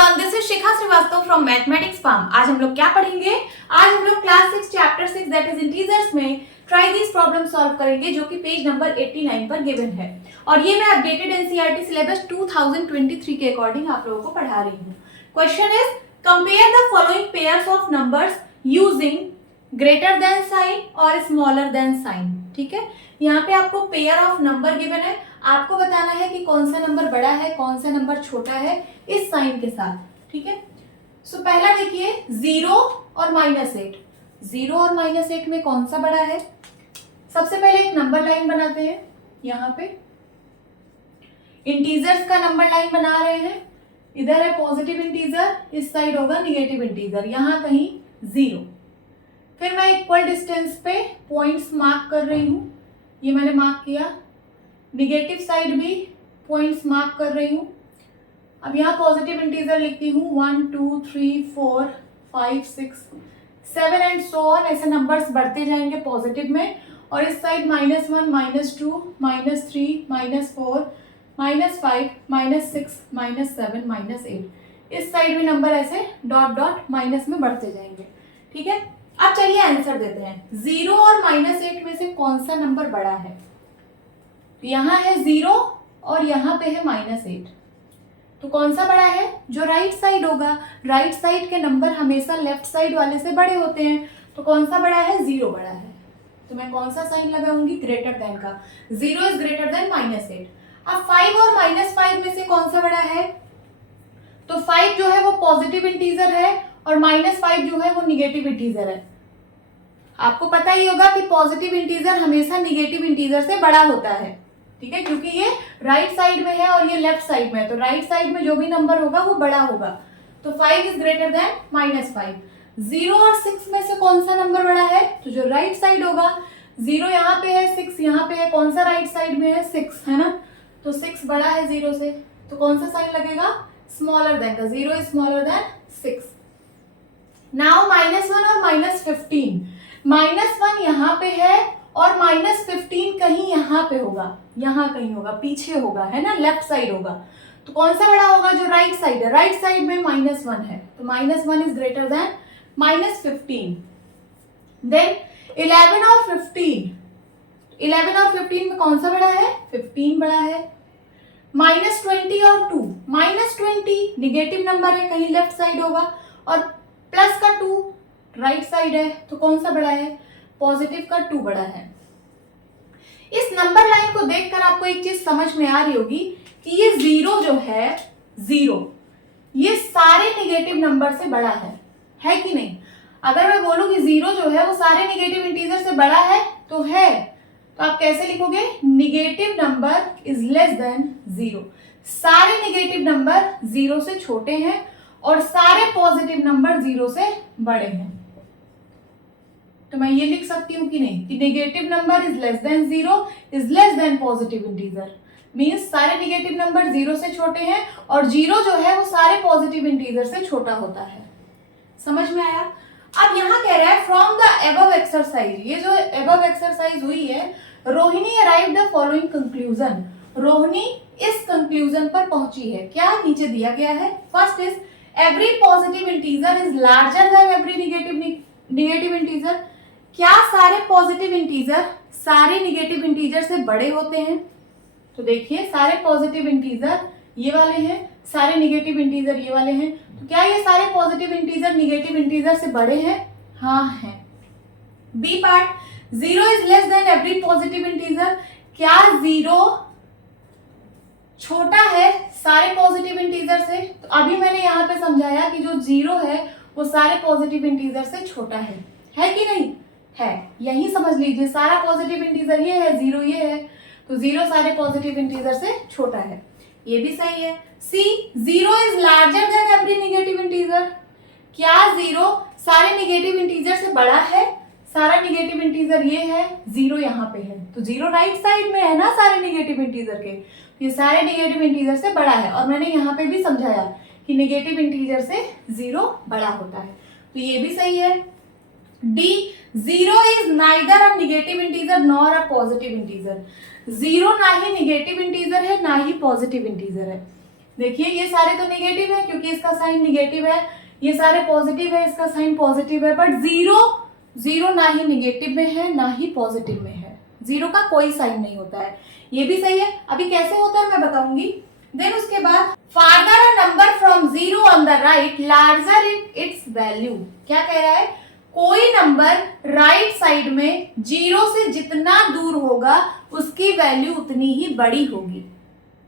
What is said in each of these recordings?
Everyone, this is Shikha Srivastava from mathematics farm. आज हम लोग क्या पढ़ेंगे? आज हम लोग class 6 chapter 6 that is integers में ट्राई दिस प्रॉब्लम सॉल्व करेंगे, जो कि पेज नंबर 89 पर गिवन है। और ये मैं अपडेटेड एनसीईआरटी सिलेबस 2023 के अकॉर्डिंग आप लोगों को पढ़ा रही हूँ। Question is compare the following pairs of numbers using greater than sign और स्मॉलर देन साइन। ठीक है, यहाँ पे आपको पेयर ऑफ नंबर गिवन है, आपको बताना है कि कौन सा नंबर बड़ा है कौन सा नंबर छोटा है इस साइन के साथ। ठीक है, सो पहला देखिए 0 और -8। 0 और -8 में कौन सा बड़ा है? सबसे पहले एक नंबर लाइन बनाते हैं। यहाँ पे इंटीजर्स का नंबर लाइन बना रहे हैं। इधर है पॉजिटिव इंटीजर, इस साइड होगा निगेटिव इंटीजर, यहाँ कहीं 0। फिर मैं इक्वल डिस्टेंस पे पॉइंट्स मार्क कर रही हूँ, ये मैंने मार्क किया। निगेटिव साइड भी पॉइंट्स मार्क कर रही हूँ। अब यहाँ पॉजिटिव इंटीजर लिखती हूँ 1 2 3 4 5 6 7 एंड सो ऑन, ऐसे नंबर्स बढ़ते जाएंगे पॉजिटिव में। और इस साइड -1 -2 -3 -4 -5 -6 -7 -8, इस साइड भी नंबर ऐसे डॉट डॉट माइनस में बढ़ते जाएंगे। ठीक है, अब चलिए आंसर देते हैं। 0 और -8 में से कौन सा नंबर बड़ा है? यहाँ है 0 और यहाँ पे है -8, तो कौन सा बड़ा है? जो राइट साइड होगा। राइट साइड के नंबर हमेशा लेफ्ट साइड वाले से बड़े होते हैं, तो कौन सा बड़ा है? 0 बड़ा है। तो मैं कौन सा साइन लगाऊंगी? ग्रेटर देन का। 0 इज ग्रेटर देन -8। अब 5 और -5 में से कौन सा बड़ा है? तो 5 जो है वो पॉजिटिव इंटीजर है और -5 जो है वो निगेटिव इंटीजर है। आपको पता ही होगा कि पॉजिटिव इंटीजर हमेशा निगेटिव इंटीजर से बड़ा होता है। ठीक है, क्योंकि ये राइट साइड में है और ये लेफ्ट साइड में है, तो राइट साइड में जो भी नंबर होगा वो बड़ा होगा। तो 5 इज ग्रेटर देन -5। 0 और 6 में से कौन सा नंबर बड़ा है? तो जो राइट साइड होगा। 0 यहाँ पे है, 6 यहाँ पे है, कौन सा राइट साइड में है? 6 है ना, तो 6 बड़ा है 0 से, तो कौन सा साइन लगेगा? स्मॉलर देन का। 0 इज स्मॉलर देन 6। नाउ -1 और -15। -1 यहाँ पे है और -15 कहीं यहाँ पे होगा, यहाँ कहीं होगा, पीछे होगा, है ना, लेफ्ट साइड होगा। तो कौन सा बड़ा होगा? जो राइट साइड है। राइट साइड में -1 है, तो -1 इज ग्रेटर देन -15। देन 11 और 15। 11 और 15 में कौन सा बड़ा है? 15 बड़ा है। -20 और 2। -20 निगेटिव नंबर है, कहीं लेफ्ट साइड होगा, और प्लस का 2 राइट साइड है, तो कौन सा बड़ा है? पॉजिटिव का 2 बड़ा है। इस नंबर लाइन को देखकर आपको एक चीज समझ में आ रही होगी कि ये 0 जो है, 0 ये सारे निगेटिव नंबर से बड़ा है कि नहीं? अगर मैं बोलूं कि 0 जो है वो सारे निगेटिव इंटीजर से बड़ा है, तो है, तो आप कैसे लिखोगे? Negative number is less then 0। सारे निगेटिव नंबर 0 से छोटे हैं और सारे पॉजिटिव नंबर 0 से बड़े हैं। तो मैं ये लिख सकती हूँ कि नहीं, कि negative number is less then 0 is less then positive integer. Means सारे निगेटिव नंबर 0 से छोटे हैं और 0 जो है वो सारे पॉजिटिव इंटीजर से छोटा होता है। समझ में आया? अब यहाँ कह रहा है फ्रॉम द एबव एक्सरसाइज, ये जो एबव एक्सरसाइज हुई है, Rohini arrived the following conclusion. Rohini इस कंक्लूजन पर पहुंची है। क्या नीचे दिया गया है? First is every positive integer is larger than every negative integer. क्या सारे पॉजिटिव इंटीजर सारे निगेटिव इंटीजर से बड़े होते हैं? तो देखिए, सारे पॉजिटिव इंटीजर ये वाले हैं, सारे निगेटिव इंटीजर ये वाले हैं, तो क्या ये सारे पॉजिटिव इंटीजर निगेटिव इंटीजर से बड़े हैं? हाँ हैं। B part, 0 is less than every positive integer. क्या 0 छोटा है सारे पॉजिटिव इंटीजर से? तो अभी मैंने यहाँ पे समझाया कि जो 0 है वो सारे पॉजिटिव इंटीजर से छोटा है कि नहीं? है। यही समझ लीजिए, सारा पॉजिटिव इंटीजर ये है, 0 ये है, तो 0 सारे पॉजिटिव इंटीजर से छोटा है। ये भी सही है। सी, 0 is larger than every negative integer. क्या 0 सारे निगेटिव इंटीजर से बड़ा है? सारा निगेटिव इंटीजर ये है, 0 यहाँ पे है, तो 0 राइट साइड में है ना सारे निगेटिव इंटीजर के, ये सारे निगेटिव इंटीजर से बड़ा है। और मैंने यहाँ पे भी समझाया कि निगेटिव इंटीजर से 0 बड़ा होता है, तो ये भी सही है। D, 0 is neither a negative integer nor a positive integer. 0 ना ही निगेटिव इंटीजर है ना ही पॉजिटिव इंटीजर है। देखिए ये सारे तो निगेटिव है क्योंकि इसका साइन निगेटिव है, ये सारे पॉजिटिव है, इसका साइन पॉजिटिव है, बट जीरो ना ही निगेटिव में है ना ही पॉजिटिव में है, जीरो का कोई साइन नहीं होता है। ये भी सही है। अभी कैसे होता है मैं बताऊंगी। देन उसके बाद farther a number from zero on the right larger it's value. क्या कह रहा है, कोई नंबर राइट साइड में जीरो से जितना दूर होगा उसकी वैल्यू उतनी ही बड़ी होगी।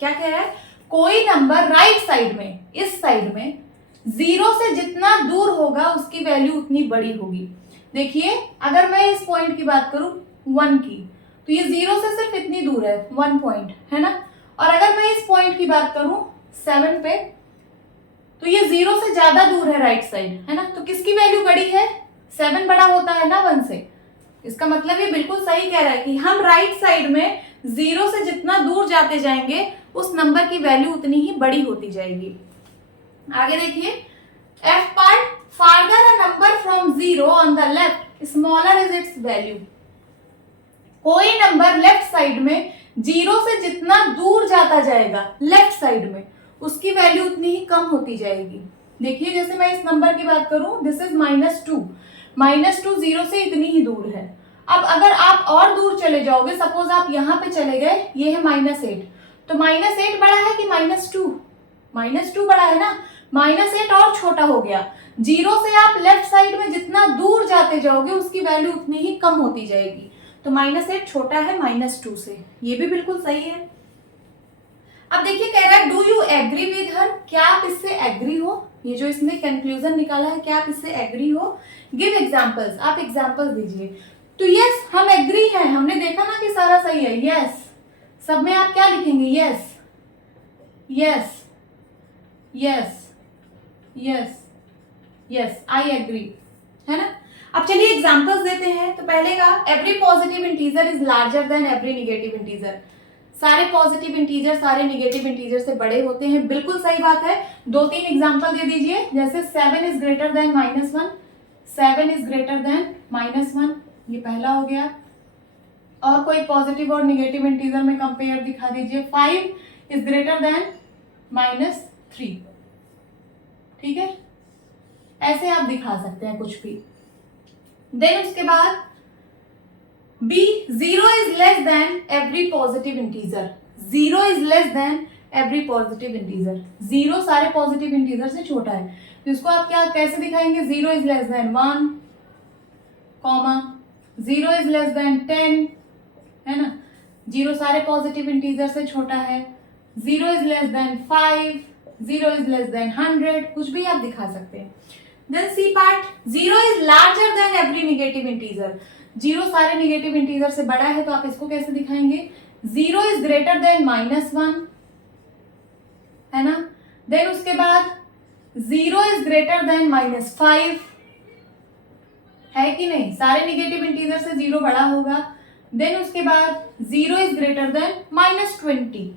क्या कह रहा है, कोई नंबर राइट साइड में, इस साइड में जीरो से जितना दूर होगा उसकी वैल्यू उतनी बड़ी होगी। देखिए अगर मैं इस पॉइंट की बात करूं 1 की, तो ये जीरो से सिर्फ इतनी दूर है 1 पॉइंट, है ना। और अगर मैं इस पॉइंट की बात करूं 7 पे, तो ये जीरो से ज्यादा दूर है राइट साइड, है ना। तो किसकी वैल्यू बड़ी है, 7 बड़ा होता है ना 1 से। इसका मतलब ये बिल्कुल सही कह रहा है कि हम राइट साइड में जीरो से जितना दूर जाते जाएंगे उस नंबर की वैल्यू उतनी ही बड़ी होती जाएगी। आगे देखिए F part, farther a number from zero on the left smaller is its value. कोई नंबर लेफ्ट साइड में जीरो से जितना दूर जाता जाएगा लेफ्ट साइड में उसकी वैल्यू उतनी ही कम होती जाएगी। देखिए जैसे मैं इस नंबर की बात करूं, दिस इज -2 जीरो से इतनी ही दूर है। अब अगर आप और दूर चले जाओगे, सपोज आप यहां पे चले गए, ये है -8, तो -8 बड़ा है कि -2? -2 बड़ा है ना, -8 और छोटा हो गया। जीरो से आप लेफ्ट साइड में जितना दूर जाते जाओगे उसकी वैल्यू उतनी ही कम होती जाएगी, तो -8 छोटा है -2 से, ये भी बिल्कुल सही है। अब देखिए कह रहा है do you agree with her, क्या आप इससे एग्री हो, ये जो इसने कंक्लूजन निकाला है क्या आप इससे एग्री हो। गिव एग्जांपल्स, आप एग्जांपल्स दीजिए। तो यस हम एग्री हैं, हमने देखा ना कि सारा सही है, यस। सब में आप क्या लिखेंगे, yes yes yes yes yes, I agree, है ना। अब चलिए एग्जांपल्स देते हैं। तो पहले का every positive integer is larger than every negative integer. सारे पॉजिटिव इंटीजर सारे नेगेटिव इंटीजर से बड़े होते हैं, बिल्कुल सही बात है। 2-3 एग्जांपल दे दीजिए, जैसे 7 is greater then -1, 7 is greater then -1, ये पहला हो गया। और कोई पॉजिटिव और नेगेटिव इंटीजर में कंपेयर दिखा दीजिए। 5 इज ग्रेटर देन -3, ठीक है, ऐसे आप दिखा सकते हैं कुछ भी। देन उसके बाद B, 0 is less than every positive integer. 0 is less than every positive integer, 0 सारे पॉजिटिव इंटीजर से छोटा है, तो इसको आप क्या कैसे दिखाएंगे, 0 is less then 1, 0 is less then 10, है ना। 0 सारे पॉजिटिव इंटीजर से छोटा है। 0 is less than 5, 0 is less than 100, कुछ भी आप दिखा सकते हैं। Then C part, 0 is larger than every negative integer. 0 सारे नेगेटिव इंटीजर से बड़ा है, तो आप इसको कैसे दिखाएंगे, 0 इज ग्रेटर देन -1, है ना। देन उसके बाद 0 इज ग्रेटर देन -5, है कि नहीं, सारे नेगेटिव इंटीजर से 0 बड़ा होगा। देन उसके बाद 0 इज ग्रेटर देन -20।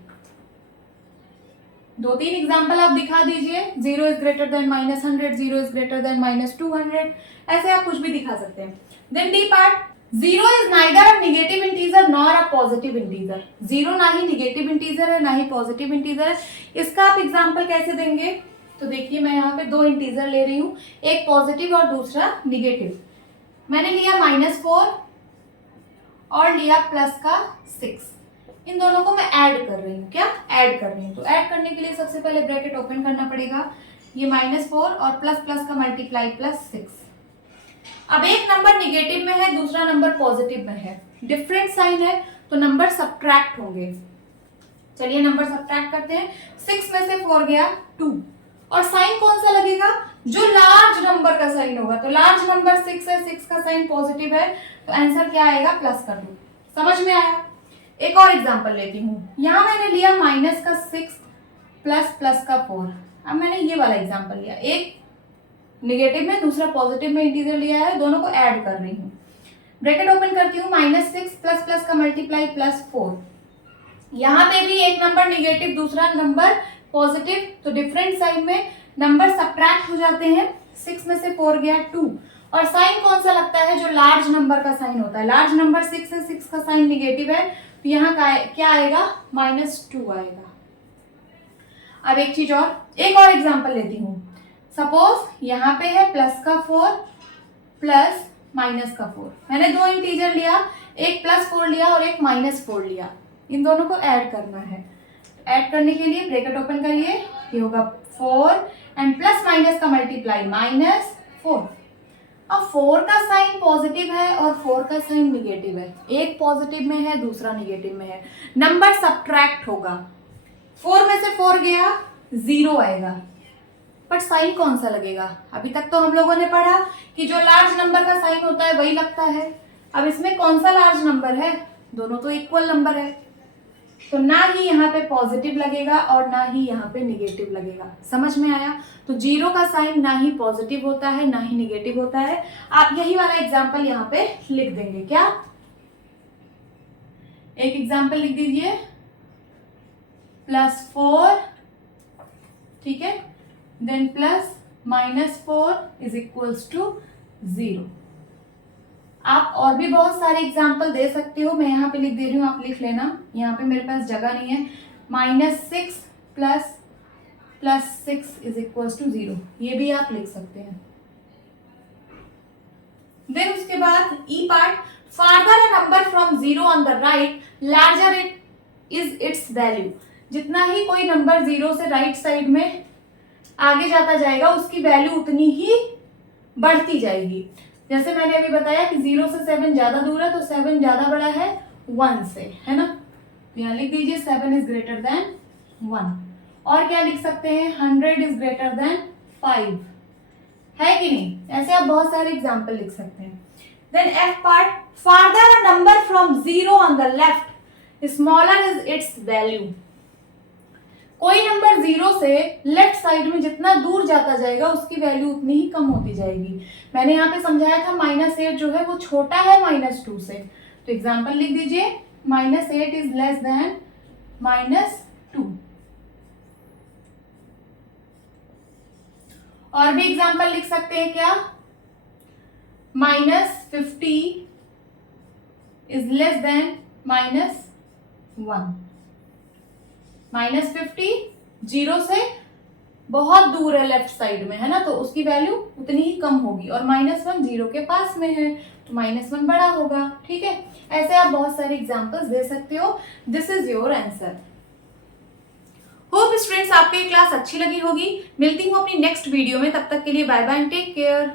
2-3 एग्जाम्पल आप दिखा दीजिए, 0 is greater than -100, 0 is greater than -200, ऐसे आप कुछ भी दिखा सकते हैं। Then D part, 0 is neither a negative integer nor a positive integer. 0 ना ही नेगेटिव इंटीजर है ना ही पॉजिटिव इंटीजर है, इसका आप एग्जाम्पल कैसे देंगे। तो देखिए मैं यहाँ पे 2 इंटीजर ले रही हूँ, एक पॉजिटिव और दूसरा निगेटिव। मैंने लिया -4 और लिया +6, इन दोनों को मैं ऐड कर रही हूँ, क्या ऐड कर रही हूँ। तो ऐड करने के लिए सबसे पहले ब्रैकेट ओपन करना पड़ेगा, ये -4 और प्लस का मल्टीप्लाई +6। अब एक नंबर निगेटिव में है, दूसरा नंबर पॉजिटिव में है, डिफरेंट साइन है, तो नंबर सब्ट्रैक्ट होंगे। चलिए नंबर सब्ट्रैक्ट करते हैं। 6 में से 4 गया 2, और साइन कौन सा लगेगा, जो लार्ज नंबर का साइन होगा। तो लार्ज नंबर 6 है, 6 का साइन पॉजिटिव है, तो आंसर क्या आएगा, +2। समझ में आया। एक और एग्जांपल लेती हूँ, यहाँ मैंने लिया -6 प्लस का 4। अब मैंने ये वाला एग्जांपल लिया, एक नेगेटिव में दूसरा पॉजिटिव में इंटीजर लिया है, दोनों को ऐड कर रही हूँ। ब्रैकेट ओपन करती हूँ, -6 प्लस का मल्टीप्लाई +4। यहाँ पे भी एक नंबर निगेटिव दूसरा नंबर पॉजिटिव, तो डिफरेंट साइन में नंबर सब्ट्रैक्ट हो जाते हैं। 6 में से 4 गया 2, और साइन कौन सा लगता है, जो लार्ज नंबर का साइन होता है। लार्ज नंबर 6 है, 6 का साइन निगेटिव है, तो यहाँ का क्या आएगा, -2 आएगा। अब एक चीज और, एक और एग्जांपल लेती हूँ। सपोज यहाँ पे है +4 प्लस -4। मैंने दो इंटीजर लिया, एक +4 लिया और एक -4 लिया। इन दोनों को ऐड करना है। ऐड करने के लिए ब्रैकेट ओपन करिए, ये होगा 4 एंड प्लस माइनस का मल्टीप्लाई -4। अब 4 का साइन पॉजिटिव है और 4 का साइन निगेटिव है, एक पॉजिटिव में है दूसरा निगेटिव में है, नंबर सब्ट्रैक्ट होगा। 4 में से 4 गया 0 आएगा, बट साइन कौन सा लगेगा? अभी तक तो हम लोगों ने पढ़ा कि जो लार्ज नंबर का साइन होता है वही लगता है। अब इसमें कौन सा लार्ज नंबर है? दोनों तो इक्वल नंबर है, तो ना ही यहाँ पे पॉजिटिव लगेगा और ना ही यहाँ पे निगेटिव लगेगा। समझ में आया? तो 0 का साइन ना ही पॉजिटिव होता है ना ही निगेटिव होता है। आप यही वाला एग्जाम्पल यहाँ पे लिख देंगे। क्या? एक एग्जाम्पल लिख दीजिए, +4, ठीक है, then plus -4 is equals to 0। आप और भी बहुत सारे एग्जाम्पल दे सकते हो, मैं यहाँ पे लिख दे रही हूँ, आप लिख लेना। यहाँ पे मेरे पास जगह नहीं है। -6 प्लस 6 इज इक्वल्स टू 0, ये भी आप लिख सकते हैं। देन उसके बाद E part, farther a number from 0 on the right larger it is its value. जितना ही कोई नंबर 0 से राइट साइड में आगे जाता जाएगा उसकी वैल्यू उतनी ही बढ़ती जाएगी। जैसे मैंने अभी बताया कि 0 से 7 ज्यादा दूर है, तो 7 ज्यादा बड़ा है 1 से, है ना? यहाँ लिख दीजिए 7 इज ग्रेटर देन 1। और क्या लिख सकते हैं? 100 इज ग्रेटर देन 5, है कि नहीं? ऐसे आप बहुत सारे एग्जाम्पल लिख सकते हैं। Then F part, farther a number from 0 on the left smaller is its value. कोई नंबर 0 से लेफ्ट साइड में जितना दूर जाता जाएगा उसकी वैल्यू उतनी ही कम होती जाएगी। मैंने यहाँ पे समझाया था -8 जो है वो छोटा है -2 से, तो एग्जांपल लिख दीजिए, -8 इज लेस देन -2। और भी एग्जांपल लिख सकते हैं क्या? -50 इज लेस देन -1। -50 0 से बहुत दूर है लेफ्ट साइड में, है ना, तो उसकी वैल्यू उतनी ही कम होगी। और -1 0 के पास में है, तो -1 बड़ा होगा। ठीक है, ऐसे आप बहुत सारे एग्जांपल्स दे सकते हो। This is your answer. Hope students आपको ये क्लास अच्छी लगी होगी। मिलती हूँ अपनी नेक्स्ट वीडियो में, तब तक के लिए bye bye and take care.